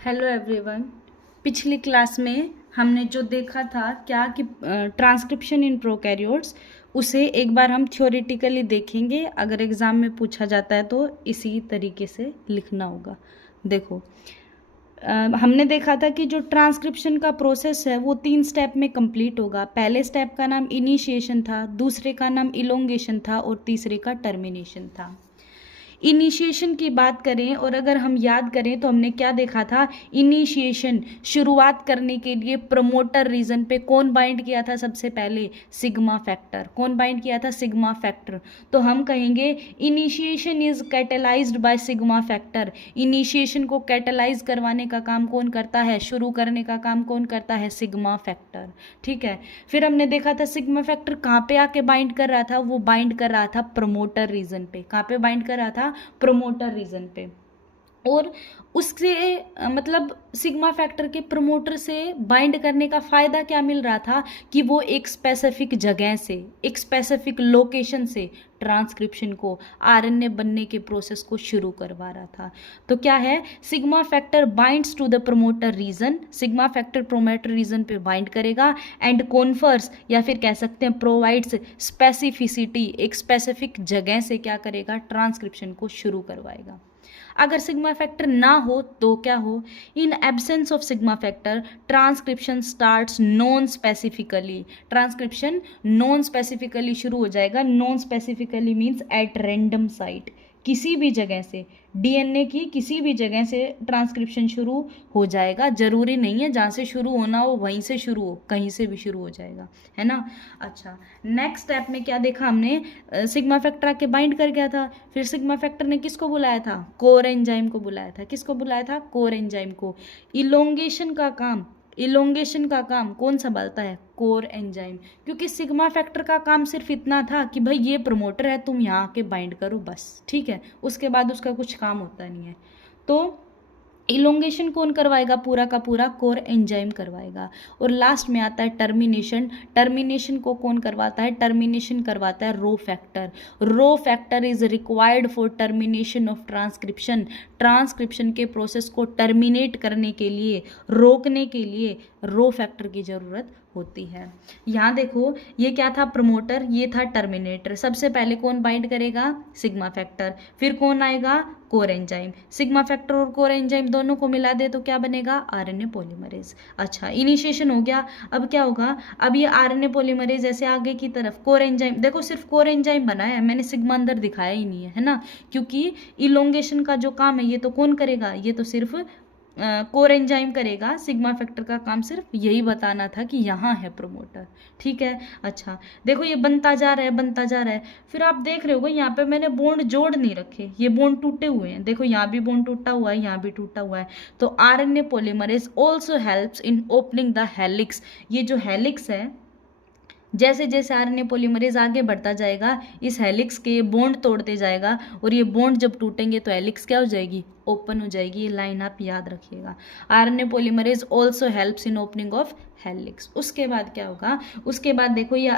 Hello everyone. पिछली class में हमने जो देखा था क्या कि ट्रांसक्रिप्शन इन प्रोकैरियोट्स, उसे एक बार हम थ्योरेटिकली देखेंगे। अगर एग्ज़ाम में पूछा जाता है तो इसी तरीके से लिखना होगा। देखो, हमने देखा था कि जो ट्रांसक्रिप्शन का प्रोसेस है वो 3 स्टेप में कंप्लीट होगा। पहले स्टेप का नाम इनिशिएशन था, दूसरे का नाम इलोंगेशन था और तीसरे का टर्मिनेशन था। इनिशिएशन की बात करें और अगर हम याद करें तो हमने क्या देखा था। इनिशिएशन शुरुआत करने के लिए प्रमोटर रीजन पे कौन बाइंड किया था सबसे पहले? Sigma factor. कौन बाइंड किया था? Sigma factor. तो हम कहेंगे initiation is catalysed by sigma factor. Initiation को कैटेलाइज करवाने का काम कौन करता है? शुरू करने का काम कौन करता है? Sigma factor. ठीक है। फिर हमने देखा था सिग्मा फैक्टर कहाँ पे आके बाइंड कर रहा था? वो बाइंड कर रहा था प्रमोटर रीजन पे। कहाँ पे बाइंड कर रहा था? प्रमोटर रीजन पे। और उससे मतलब सिग्मा फैक्टर के प्रमोटर से बाइंड करने का फायदा क्या मिल रहा था कि वो एक स्पेसिफिक जगह से, एक स्पेसिफिक लोकेशन से ट्रांसक्रिप्शन को, आरएनए बनने के प्रोसेस को शुरू करवा रहा था। तो क्या है? Sigma factor binds to the promoter region. Sigma factor promoter region पे बाइंड करेगा एंड कॉन्फर्स, या फिर कह सकते हैं प्रोवाइड्स स्पेसिफिसिटी, एक स्पेसिफिक जगह से क्या करेगा? ट्रांसक्रिप्शन को शुरू करवाएगा। अगर सिग्मा फैक्टर ना हो तो क्या हो? In absence of sigma factor transcription starts non specifically. Transcription non specifically शुरू हो जाएगा। Non specifically means at random site, किसी भी जगह से, डीएनए की किसी भी जगह से ट्रांसक्रिप्शन शुरू हो जाएगा। जरूरी नहीं है जहाँ से शुरू होना हो वहीं से शुरू हो, कहीं से भी शुरू हो जाएगा, है ना। अच्छा, नेक्स्ट स्टेप में क्या देखा हमने? सिग्मा फैक्टर आके बाइंड कर गया था। फिर सिग्मा फैक्टर ने किसको बुलाया था? कोर एंजाइम को बुलाया था। किसको बुलाया था? कोर एंजाइम को। इलोंगेशन का काम, इलोंगेशन का काम कौन संभालता है? Core enzyme. क्योंकि सिग्मा फैक्टर का काम सिर्फ इतना था कि भाई ये प्रमोटर है, तुम यहाँ आके बाइंड करो बस, ठीक है। उसके बाद उसका कुछ काम होता नहीं है। तो इलोंगेशन कौन करवाएगा? पूरा का पूरा कोर एंजाइम करवाएगा। और लास्ट में आता है टर्मिनेशन। टर्मिनेशन को कौन करवाता है? टर्मिनेशन करवाता है rho factor. Rho factor is required for termination of transcription. Transcription के प्रोसेस को टर्मिनेट करने के लिए, रोकने के लिए रो फैक्टर की जरूरत होती है। यहाँ देखो, ये क्या था? प्रमोटर, ये था टर्मिनेटर। सबसे पहले कौन बाइंड करेगा? Sigma factor. फिर कौन आएगा? Core enzyme. सिग्मा फैक्टर और कोर एंजाइम दोनों को मिला दे तो क्या बनेगा? RNA polymerase. अच्छा, इनिशिएशन हो गया। अब क्या होगा? अब ये आरएनए पॉलीमरेज ऐसे आगे की तरफ, कोर एंजाइम, देखो सिर्फ कोर एंजाइम बना है, मैंने सिग्मा अंदर दिखाया ही नहीं है ना, क्योंकि इलोंगेशन का जो काम है ये तो कौन करेगा? ये तो सिर्फ कोर एंजाइम करेगा। सिग्मा फैक्टर का काम सिर्फ यही बताना था कि यहाँ है प्रमोटर, ठीक है। अच्छा, देखो ये बनता जा रहा है, बनता जा रहा है। फिर आप देख रहे हो यहाँ पे मैंने बॉन्ड जोड़ नहीं रखे, ये बॉन्ड टूटे हुए हैं। देखो यहाँ भी बॉन्ड टूटा हुआ है, यहाँ भी टूटा हुआ है। तो RNA polymerase also helps in opening the helix. ये जो हेलिक्स है, जैसे जैसे आरएनए पॉलीमरेज आगे बढ़ता जाएगा, इस हेलिक्स के बॉन्ड तोड़ते जाएगा, और ये बॉन्ड जब टूटेंगे तो हेलिक्स क्या हो जाएगी? ओपन हो जाएगी। ये लाइन आप याद रखिएगा। RNA polymerase also helps in opening of helix. उसके बाद क्या होगा? उसके बाद देखो ये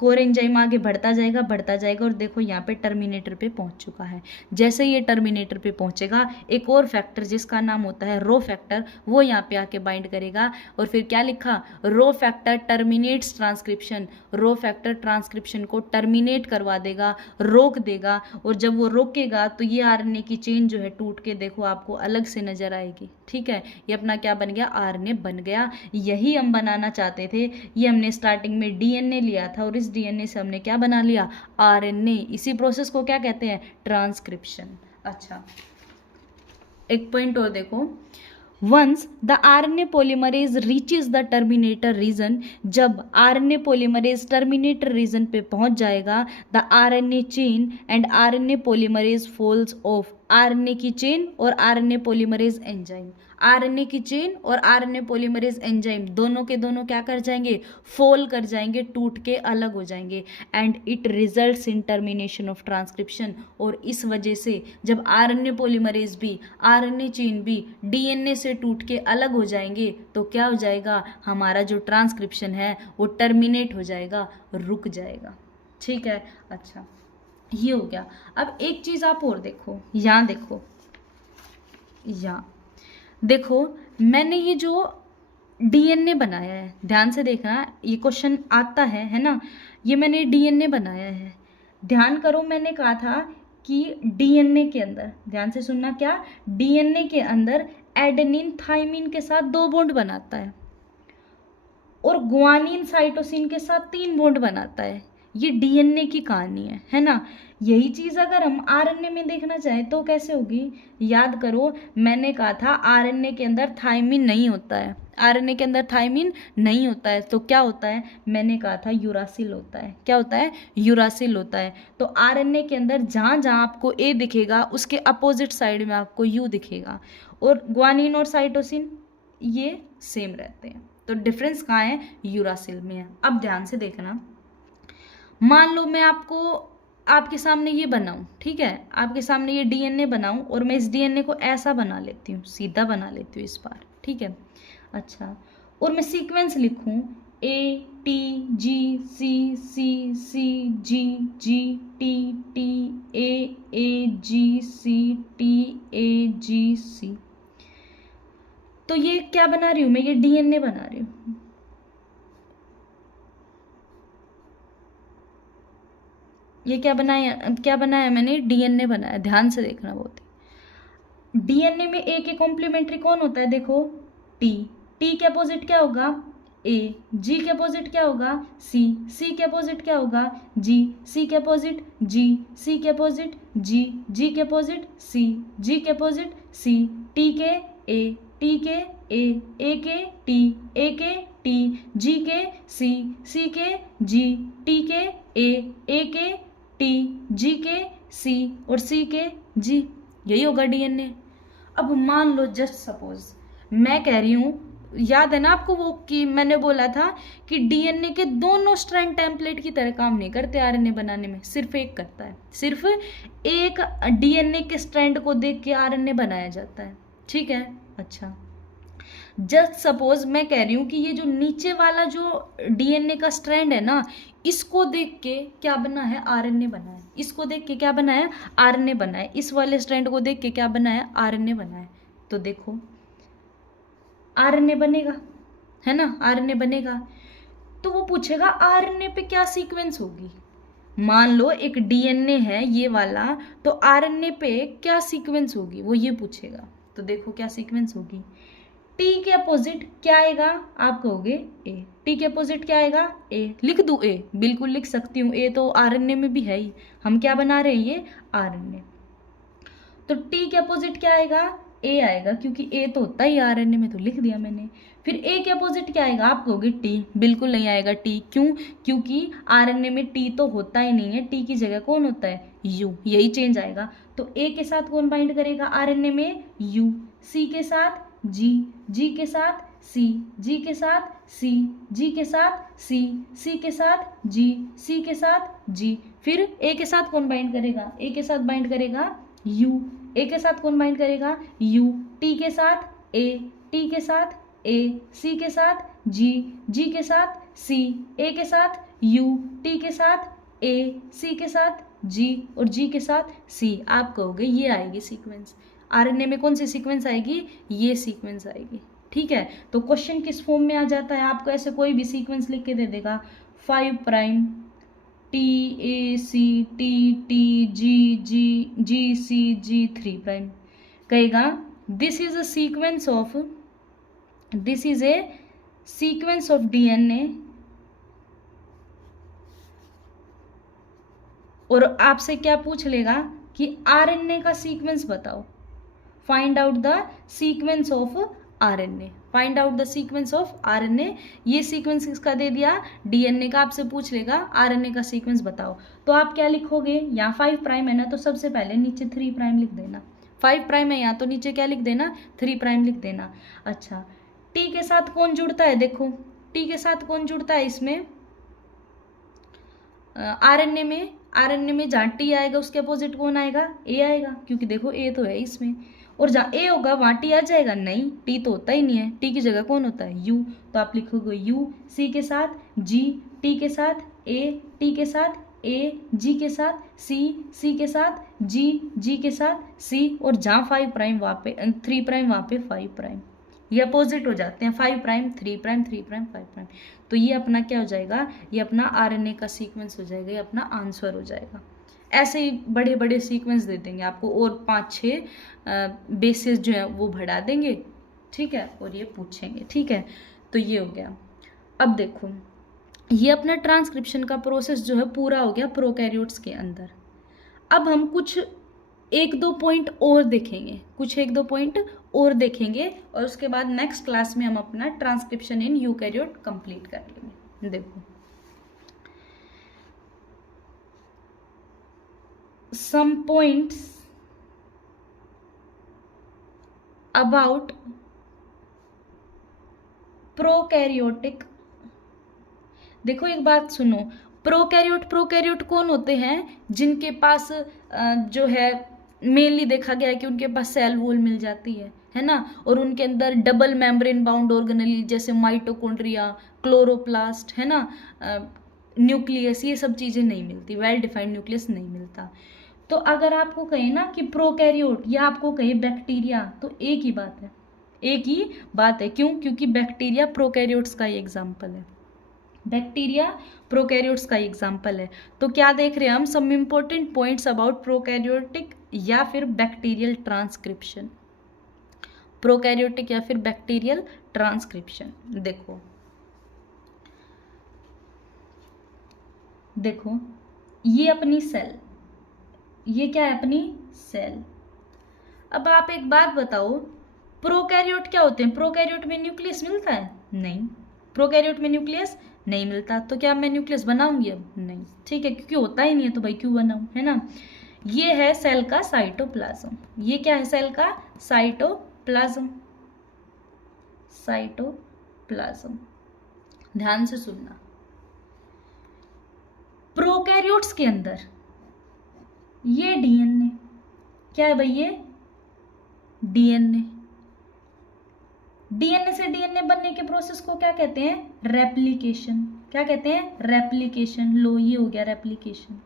कोर एंजाइम आगे बढ़ता जाएगा, बढ़ता जाएगा, और देखो यहाँ पे टर्मिनेटर पे पहुंच चुका है। जैसे ये टर्मिनेटर पे पहुंचेगा, एक और फैक्टर जिसका नाम होता है रो फैक्टर, वो यहाँ पे आके बाइंड करेगा। और फिर क्या लिखा? Rho factor terminates transcription. Rho factor transcription को टर्मिनेट करवा देगा, रोक देगा। और जब वो रोकेगा तो ये आरएनए की चेन जो है टूट के देखो आपको अलग से नजर आएगी, ठीक है। ये अपना क्या बन गया? आरएनए बन गया। यही हम बनाना चाहते थे। ये हमने स्टार्टिंग में डीएनए लिया था, और इस डीएनए से हमने क्या बना लिया? आरएनए। इसी प्रोसेस को क्या कहते हैं? ट्रांसक्रिप्शन। अच्छा, एक पॉइंट और देखो, once the RNA polymerase reaches the terminator region, जब आरएनए पॉलीमरेज टर्मिनेटर रीजन पे पहुंच जाएगा, the RNA chain and RNA polymerase falls off. RNA की चेन और आरएनए पॉलीमरेज एंजाइम, आरएनए की चेन और आरएनए पॉलीमरेज एंजाइम दोनों के दोनों क्या कर जाएंगे? फॉल कर जाएंगे, टूट के अलग हो जाएंगे। And it results in termination of transcription. और इस वजह से जब आरएनए पॉलीमरेज भी, आरएनए चेन भी डीएनए से टूट के अलग हो जाएंगे तो क्या हो जाएगा? हमारा जो ट्रांसक्रिप्शन है वो टर्मिनेट हो जाएगा, रुक जाएगा, ठीक है। अच्छा, ये हो गया। अब एक चीज आप और देखो, यहाँ देखो, यहाँ देखो मैंने ये जो डीएनए बनाया है, ध्यान से देखना, ये क्वेश्चन आता है ना, ये मैंने डीएनए बनाया है। ध्यान करो, मैंने कहा था कि डीएनए के अंदर, ध्यान से सुनना, क्या डीएनए के अंदर एडेनिन थाइमिन के साथ 2 बॉन्ड बनाता है और गुआनिन साइटोसिन के साथ 3 बॉन्ड बनाता है। ये डीएनए की कहानी है ना। यही चीज अगर हम आरएनए में देखना चाहें तो कैसे होगी? याद करो, मैंने कहा था आरएनए के अंदर थाइमिन नहीं होता है, आरएनए के अंदर थाइमिन नहीं होता है, तो क्या होता है? मैंने कहा था यूरासिल होता है। क्या होता है? यूरासिल होता है। तो आरएनए के अंदर जहाँ जहाँ आपको ए दिखेगा उसके अपोजिट साइड में आपको यू दिखेगा, और ग्वानिन और साइटोसिन ये सेम रहते हैं। तो डिफरेंस कहाँ है? यूरासिल में है। अब ध्यान से देखना, मान लो मैं आपके सामने ये बनाऊं, ठीक है, आपके सामने ये डीएनए बनाऊं और मैं इस डीएनए को ऐसा बना लेती हूँ, सीधा बना लेती हूँ इस बार, ठीक है। अच्छा, और मैं सीक्वेंस लिखूं A T G C C C G G T T A G C T A G C, तो ये क्या बना रही हूं मैं? ये डीएनए बना रही हूं। ये क्या बनाया मैंने? डीएनए बनाया। ध्यान से देखना बहुत ही। डीएनए में ए के कॉम्प्लीमेंट्री कौन होता है? देखो टी, टी के अपोजिट क्या होगा? ए, जी के अपोजिट क्या होगा? सी, सी के अपोजिट क्या होगा? जी, सी के अपोजिट जी, सी के अपोजिट जी, जी के अपोजिट सी, जी के अपोजिट सी, टी के ए, टी के ए के टी, ए के टी, जी के सी के जी, टी के ए के टी, जी के सी और सी के जी। यही होगा डीएनए। अब मान लो, जस्ट सपोज मैं कह रही हूं, याद है ना आपको वो कि मैंने बोला था कि डीएनए के दोनों स्ट्रैंड टेम्पलेट की तरह काम नहीं करते आरएनए बनाने में, सिर्फ एक करता है। सिर्फ एक डीएनए के स्ट्रैंड को देख के आरएनए बनाया जाता है, ठीक है। अच्छा, जस्ट सपोज मैं कह रही हूँ कि ये जो नीचे वाला जो डीएनए का स्ट्रैंड है ना, इसको देख के क्या बना है? आरएनए बना है। इसको देख के क्या बना है? आरएनए बना है। इस वाले स्ट्रैंड को देख के क्या बना है? आरएनए बना है। तो देखो आरएनए बनेगा, है ना, आरएनए बनेगा। तो वो पूछेगा आरएनए पे क्या सीक्वेंस होगी। मान लो एक डीएनए है ये वाला, तो आरएनए पे क्या सीक्वेंस होगी, वो ये पूछेगा। तो देखो क्या सीक्वेंस होगी। टी के अपोजिट क्या आएगा? आप कहोगे ए। टी के अपोजिट क्या आएगा? ए। लिख दूं ए? बिल्कुल लिख सकती हूँ, ए तो आरएनए में भी है ही। हम क्या बना रहे हैं? ये आरएनए। तो टी के अपोजिट क्या आएगा? ए आएगा, क्योंकि ए तो होता ही आरएनए में, तो लिख दिया मैंने। फिर ए के अपोजिट क्या आएगा? आप कहोगे टी। बिल्कुल नहीं आएगा टी। क्यों? क्योंकि आरएनए में टी तो होता ही नहीं है, टी की जगह कौन होता है? यू। यही चेंज आएगा। तो ए के साथ कौन बाइंड करेगा आरएनए में? यू। सी के साथ जी, जी के साथ सी, जी के साथ सी, जी के साथ सी, सी के साथ जी, सी के साथ जी। फिर ए के साथ कौन बाइंड करेगा? ए के साथ बाइंड करेगा यू। ए के साथ कौन बाइंड करेगा? यू। टी के साथ ए, टी के साथ ए, सी के साथ जी, जी के साथ सी, ए के साथ यू, टी के साथ ए, सी के साथ जी और जी के साथ सी। आप कहोगे ये आएगी सीक्वेंस। आरएनए में कौन सी सीक्वेंस आएगी? ये सीक्वेंस आएगी, ठीक है। तो क्वेश्चन किस फॉर्म में आ जाता है? आपको ऐसे कोई भी सीक्वेंस लिख के दे देगा, 5 prime T A C T T G G G C G 3 prime, कहेगा this is a sequence of DNA, और आपसे क्या पूछ लेगा कि आरएनए का सीक्वेंस बताओ। Find out the sequence of RNA, find out the sequence of RNA. ये सीक्वेंस किसका दे दिया? डीएनए का। आपसे पूछ लेगा आरएनए का सीक्वेंस बताओ, तो आप क्या लिखोगे? यहाँ 5 प्राइम है ना, तो सबसे पहले नीचे 3 प्राइम लिख देना। 5 प्राइम है यहाँ, तो नीचे क्या लिख देना? 3 प्राइम लिख देना। अच्छा, टी के साथ कौन जुड़ता है? देखो टी के साथ कौन जुड़ता है इसमें? आरएनए में जहाँ टी आएगा उसके अपोजिट कौन आएगा? ए आएगा, क्योंकि देखो ए तो है इसमें। और जहाँ ए होगा वहाँ टी आ जाएगा? नहीं, टी तो होता ही नहीं है। टी की जगह कौन होता है? यू। तो आप लिखोगे यू। सी के साथ जी, टी के साथ ए, टी के साथ ए जी के साथ, सी के साथ, जी के साथ सी, और जहाँ 5 प्राइम वहाँ पे 3 प्राइम वहाँ पे 5 प्राइम, ये अपोजिट हो जाते हैं, 5 प्राइम 3 प्राइम 3 प्राइम 5 प्राइम। तो ये अपना क्या हो जाएगा, ये अपना आरएनए का सीक्वेंस हो जाएगा, ये अपना आंसर हो जाएगा। ऐसे ही बड़े बड़े सीक्वेंस दे देंगे आपको, और 5-6 बेसिस जो है वो बढ़ा देंगे, ठीक है, और ये पूछेंगे, ठीक है। तो ये हो गया। अब देखो ये अपना ट्रांसक्रिप्शन का प्रोसेस जो है पूरा हो गया प्रोकैरियोट्स के अंदर। अब हम कुछ 1-2 पॉइंट और देखेंगे, कुछ 1-2 पॉइंट और देखेंगे, और उसके बाद नेक्स्ट क्लास में हम अपना ट्रांसक्रिप्शन इन यूकैरियोट कंप्लीट कर लेंगे। देखो some points about प्रोकैरियोटिक। देखो एक बात सुनो, प्रोकैरियोट कौन होते हैं, जिनके पास जो है मेनली देखा गया है कि उनके पास सेल वॉल मिल जाती है ना, और उनके अंदर डबल मेम्ब्रेन बाउंड ऑर्गेनेली जैसे माइटोकॉन्ड्रिया, क्लोरोप्लास्ट, है ना, न्यूक्लियस, ये सब चीज़ें नहीं मिलती, वेल डिफाइंड न्यूक्लियस नहीं मिलता। तो अगर आपको कहें ना कि प्रोकैरियोट या आपको कहें बैक्टीरिया, तो एक ही बात है, एक ही बात है। क्यों? क्योंकि बैक्टीरिया प्रोकैरियोट्स का ही एग्जाम्पल है, बैक्टीरिया प्रोकैरियोट्स का एग्जाम्पल है। तो क्या देख रहे हैं हम, some important points about prokaryotic या फिर बैक्टीरियल ट्रांसक्रिप्शन, प्रोकैरियोटिक या फिर बैक्टीरियल ट्रांसक्रिप्शन। देखो ये अपनी सेल, ये क्या है, अपनी सेल। अब आप एक बात बताओ, प्रोकैरियोट क्या होते हैं, प्रोकैरियोट में न्यूक्लियस मिलता है? नहीं, प्रोकैरियोट में न्यूक्लियस नहीं मिलता। तो क्या मैं न्यूक्लियस बनाऊंगी? अब नहीं, ठीक है, क्योंकि होता ही नहीं है तो भाई क्यों बनाऊं, है ना। ये है सेल का साइटोप्लाज्म, ये क्या है, सेल का साइटोप्लाज्म, साइटोप्लाज्म। ध्यान से सुनना, प्रोकैरियोट्स के अंदर ये डीएनए क्या है भाई, ये डीएनए, डीएनए से डीएनए बनने के प्रोसेस को क्या कहते हैं, रेप्लिकेशन। क्या कहते हैं, रेप्लिकेशन। लो ये हो गया रेप्लिकेशन।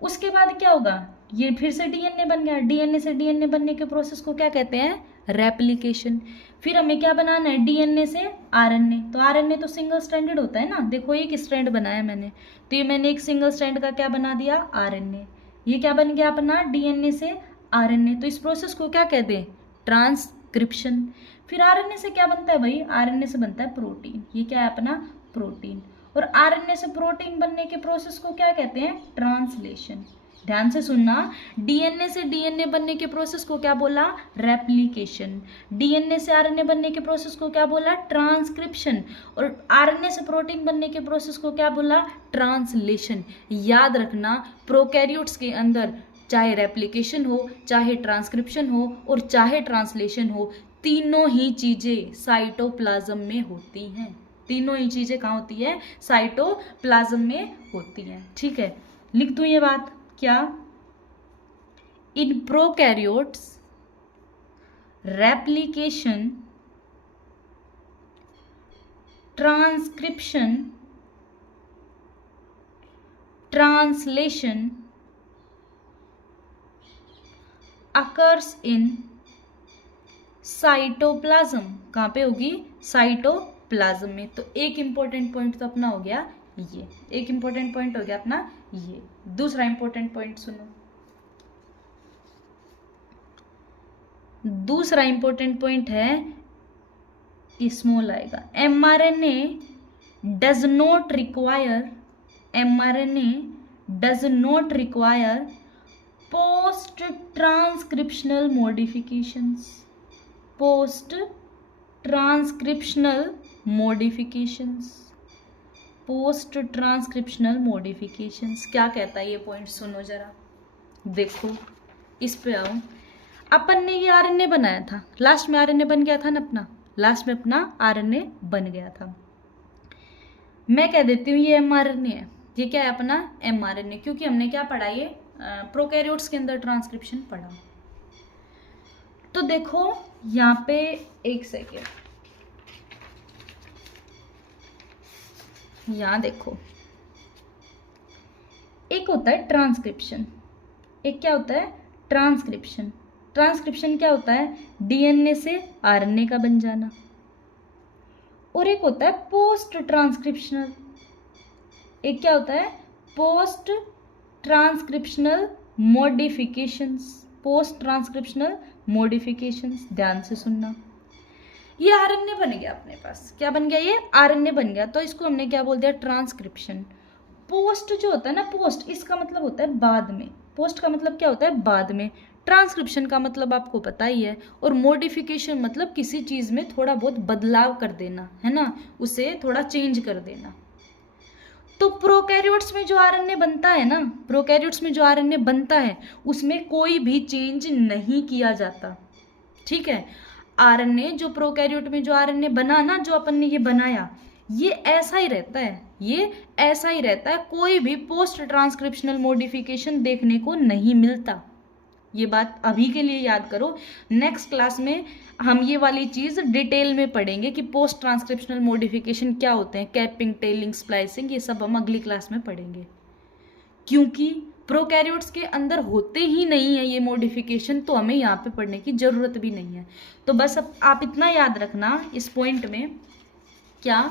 उसके बाद क्या होगा, ये फिर से डीएनए बन गया, डीएनए से डीएनए बनने के प्रोसेस को क्या कहते हैं, रेप्लिकेशन। फिर हमें क्या बनाना है, डीएनए से आरएनए। तो आरएनए तो सिंगल स्ट्रैंडेड होता है ना, देखो एक स्ट्रैंड बनाया मैंने, तो ये मैंने एक सिंगल स्ट्रैंड का क्या बना दिया, आरएनए। ये क्या बन गया अपना, डीएनए से आरएनए। तो इस प्रोसेस को क्या कहते हैं, ट्रांसक्रिप्शन। फिर आरएनए से क्या बनता है भाई, आरएनए से बनता है प्रोटीन, ये क्या है अपना प्रोटीन। और आरएनए से प्रोटीन बनने के प्रोसेस को क्या कहते हैं, ट्रांसलेशन। ध्यान से सुनना, डीएनए से डीएनए बनने के प्रोसेस को क्या बोला, रेप्लिकेशन। डीएनए से आरएनए बनने के प्रोसेस को क्या बोला, ट्रांसक्रिप्शन। और आरएनए से प्रोटीन बनने के प्रोसेस को क्या बोला, ट्रांसलेशन। याद रखना, प्रोकैरियोट्स के अंदर चाहे रेप्लिकेशन हो, चाहे ट्रांसक्रिप्शन हो, और चाहे ट्रांसलेशन हो, तीनों ही चीजें साइटोप्लाज्म में होती हैं। तीनों ही चीजें कहाँ होती है, साइटोप्लाज्म में होती हैं, ठीक है। लिख दूं ये बात, क्या, in prokaryotes replication, transcription, translation occurs in साइटोप्लाज्म। कहाँ पे होगी, साइटोप्लाज्म में। तो एक इंपॉर्टेंट पॉइंट तो अपना हो गया ये, एक इंपॉर्टेंट पॉइंट हो गया अपना ये। दूसरा इंपॉर्टेंट पॉइंट सुनो, दूसरा इंपॉर्टेंट पॉइंट है, स्मॉल आएगा, mRNA does not require, mRNA does not require post transcriptional modifications, post transcriptional modifications, post transcriptional modifications. क्या कहता है ये पॉइंट, सुनो जरा, देखो इस पे आओ। अपन ने ये आरएनए बनाया था, लास्ट में आरएनए बन गया था ना अपना, लास्ट में अपना आरएनए बन गया था। मैं कह देती हूँ ये एमआरएनए है, ये क्या है अपना एमआरएनए, क्योंकि हमने क्या पढ़ा, ये प्रोकैरियोट्स के अंदर ट्रांसक्रिप्शन पढ़ा। तो देखो यहाँ पे एक सेकेंड, यहाँ देखो एक होता है ट्रांसक्रिप्शन, एक क्या होता है ट्रांसक्रिप्शन। ट्रांसक्रिप्शन क्या होता है, डीएनए से आरएनए का बन जाना। और एक होता है पोस्ट ट्रांसक्रिप्शनल, एक क्या होता है post transcriptional modifications, post transcriptional modifications. ध्यान से सुनना, ये आरएनए बन गया अपने पास, क्या बन गया, ये आरएनए बन गया, तो इसको हमने क्या बोल दिया ट्रांसक्रिप्शन। पोस्ट जो होता है ना, पोस्ट इसका मतलब होता है बाद में, पोस्ट का मतलब क्या होता है बाद में, ट्रांसक्रिप्शन का मतलब आपको पता ही है, और मॉडिफिकेशन मतलब किसी चीज़ में थोड़ा बहुत बदलाव कर देना, है ना, उसे थोड़ा चेंज कर देना। तो प्रोकैरियोट्स में जो आरएनए बनता है ना, प्रोकैरियोट्स में जो आरएनए बनता है उसमें कोई भी चेंज नहीं किया जाता, ठीक है। आरएनए जो प्रोकैरियोट में जो आरएनए बना ना, जो अपन ने ये बनाया, ये ऐसा ही रहता है, ये ऐसा ही रहता है, कोई भी पोस्ट ट्रांसक्रिप्शनल मॉडिफिकेशन देखने को नहीं मिलता। ये बात अभी के लिए याद करो, नेक्स्ट क्लास में हम ये वाली चीज़ डिटेल में पढ़ेंगे कि पोस्ट ट्रांसक्रिप्शनल मॉडिफिकेशन क्या होते हैं, कैपिंग, टेलिंग, स्प्लाइसिंग, ये सब हम अगली क्लास में पढ़ेंगे। क्योंकि प्रोकैरियोट्स के अंदर होते ही नहीं है ये मॉडिफिकेशन, तो हमें यहाँ पे पढ़ने की ज़रूरत भी नहीं है। तो बस अब आप इतना याद रखना इस पॉइंट में, क्या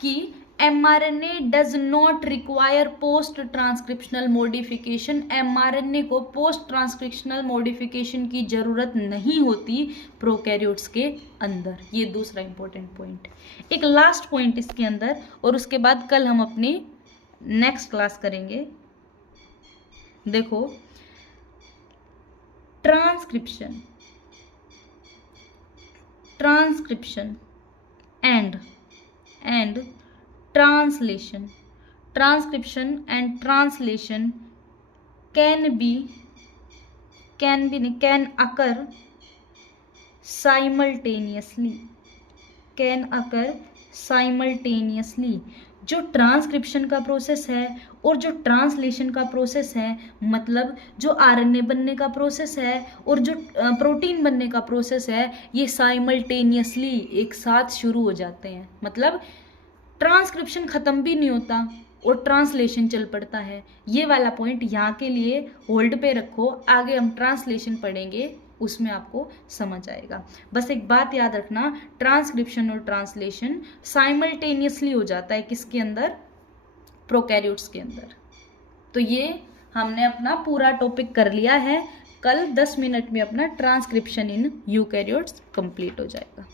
कि mRNA does not require post transcriptional modification, mRNA को पोस्ट ट्रांसक्रिप्शनल मॉडिफिकेशन की ज़रूरत नहीं होती प्रोकैरियोट्स के अंदर। ये दूसरा इंपॉर्टेंट पॉइंट, एक लास्ट पॉइंट इसके अंदर, और उसके बाद कल हम अपनी नेक्स्ट क्लास करेंगे। देखो, transcription, transcription and translation, transcription and translation can occur simultaneously, can occur simultaneously। जो ट्रांसक्रिप्शन का प्रोसेस है और जो ट्रांसलेशन का प्रोसेस है, मतलब जो आरएनए बनने का प्रोसेस है और जो प्रोटीन बनने का प्रोसेस है, ये साइमल्टेनियसली एक साथ शुरू हो जाते हैं। मतलब ट्रांसक्रिप्शन ख़त्म भी नहीं होता और ट्रांसलेशन चल पड़ता है। ये वाला पॉइंट यहाँ के लिए होल्ड पे रखो, आगे हम ट्रांसलेशन पढ़ेंगे, उसमें आपको समझ आएगा। बस एक बात याद रखना, ट्रांसक्रिप्शन और ट्रांसलेशन साइमल्टेनियसली हो जाता है किसके अंदर, प्रोकैरियोट्स के अंदर। तो ये हमने अपना पूरा टॉपिक कर लिया है। कल 10 मिनट में अपना ट्रांसक्रिप्शन इन यूकैरियोट्स कंप्लीट हो जाएगा।